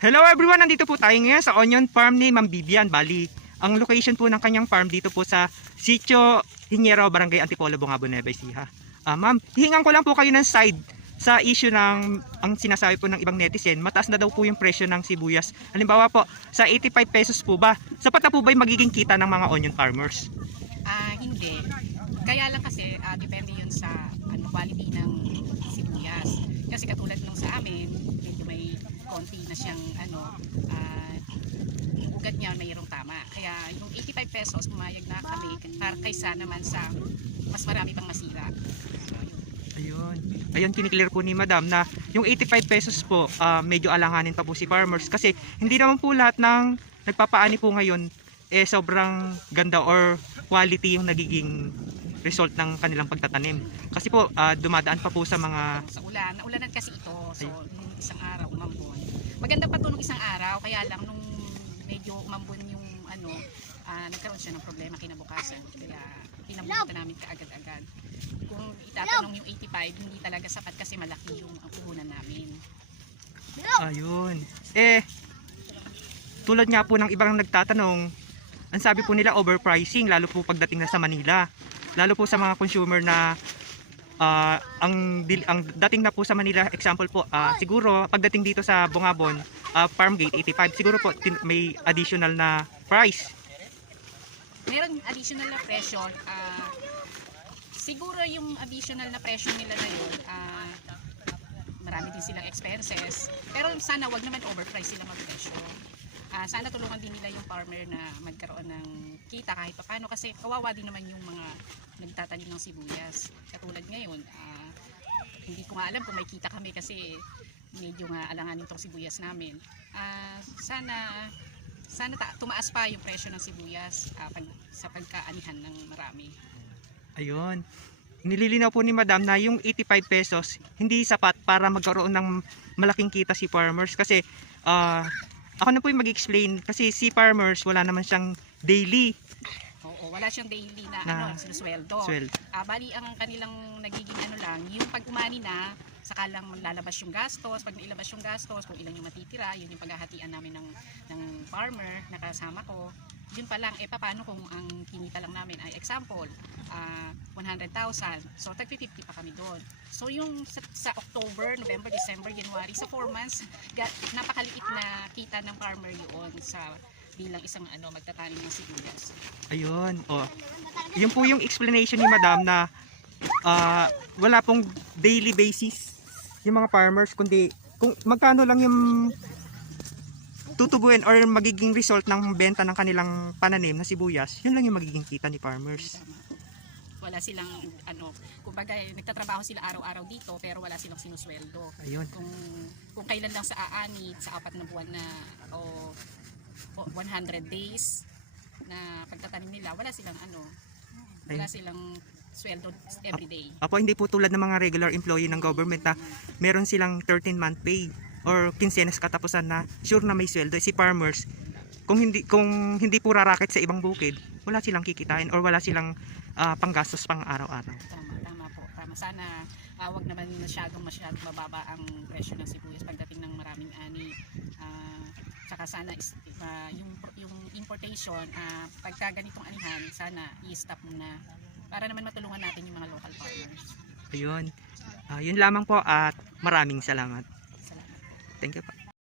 Hello everyone, nandito po tayo ngayon sa onion farm ni Ma'am Vivian. Bali, ang location po ng kanyang farm dito po sa Sitio Hingero, Barangay Antipolo, Bungabo, Nueva Ecija. Ma'am, hihingan ko lang po kayo ng side sa issue ng ang sinasabi po ng ibang netizen. Mataas na daw po yung presyo ng sibuyas. Halimbawa po, sa 85 pesos po ba? Sapat na po ba yung magiging kita ng mga onion farmers? Hindi. Kaya lang kasi depende yun sa quality ng sibuyas. Kasi katulad nung sa amin, medyo may konti na siyang yung ugat niya mayroong tama. Kaya yung 85 pesos pumayag na kami kaysa naman sa mas marami pang masira. Ayun, kiniklear po ni Madam na yung 85 pesos po medyo alanganin pa po si farmers kasi hindi naman po lahat ng nagpapaani po ngayon sobrang ganda or quality yung nagiging result ng kanilang pagtatanim. Kasi po dumadaan pa po sa mga naulanan kasi ito. So nung isang araw umambon. Maganda pa to nung isang araw, kaya lang nung medyo umambon yung nagkaroon siya ng problema kinabukasan. Kaya pinabutan namin kaagad-agad. Kung itatanong yung 85, hindi talaga sapat kasi malaki yung puhunan namin. Ayun. Tulad nga po ng ibang nagtatanong, ang sabi po nila overpricing lalo po pagdating na sa Manila. Lalo po sa mga consumer na ang dating na po sa Manila, example po, siguro pagdating dito sa Bungabon, Farm Gate 85, siguro po may additional na price. Meron additional na presyo. Siguro yung additional na presyo nila na yun, marami din silang expenses. Pero sana wag naman overprice sila mag-presyo. Sana tulungan din nila yung farmer na magkaroon ng kita kahit paano kasi kawawa din naman yung mga nagtatanim ng sibuyas. Katulad ngayon, hindi ko nga alam kung may kita kami kasi medyo nga alanganin tong sibuyas namin. Sana tumaas pa yung presyo ng sibuyas sa pagkaanihan ng marami. Ayun. Nililinaw po ni Madam na yung 85 pesos hindi sapat para magkaroon ng malaking kita si farmers kasi ako na po yung mag-explain kasi si farmers wala naman siyang daily. Oo, wala siyang daily na sinusweldo. Bali ang kanilang nagiging lang, yung pag umani na, saka lang lalabas yung gastos. Pag nailabas yung gastos, kung ilan yung matitira, yun yung paghahatian namin ng farmer na kasama ko. Yun pa lang, paano kung ang kinita lang namin ay example, 100,000. So, tag-50 pa kami doon. So, yung sa October, November, December, January, sa 4 months, napakaliit na kita ng farmer yun sa bilang isang magtatanim ng sibuyas. Ayun. Yun po yung explanation ni Madam na wala pong daily basis yung mga farmers kundi kung magkano lang yung tutubuin or magiging result ng benta ng kanilang pananim na sibuyas, yun lang yung magiging kita ni farmers. Wala silang kumbaga nagtatrabaho sila araw-araw dito pero wala silang sinusweldo. Ayun. Kung kailan lang sa aanit sa 4 na buwan na o 100 days na pagtatanim nila, wala silang sweldo everyday. Hindi po tulad ng mga regular employee ng government na meron silang 13-month pay or kinsenas katapusan na sure na may sweldo. Si farmers, kung hindi po rarakit sa ibang bukid, wala silang kikitain or wala silang panggastos pang araw-araw. Tama po. Sana wag naman masyadong mababa ang presyo ng sibuyas pagdating ng maraming ani. Saka sana yung importation, pagka ganitong anihan, sana i-stop muna para naman matulungan natin yung mga local farmers. Ayun. Yun lamang po at maraming salamat. Thank you po.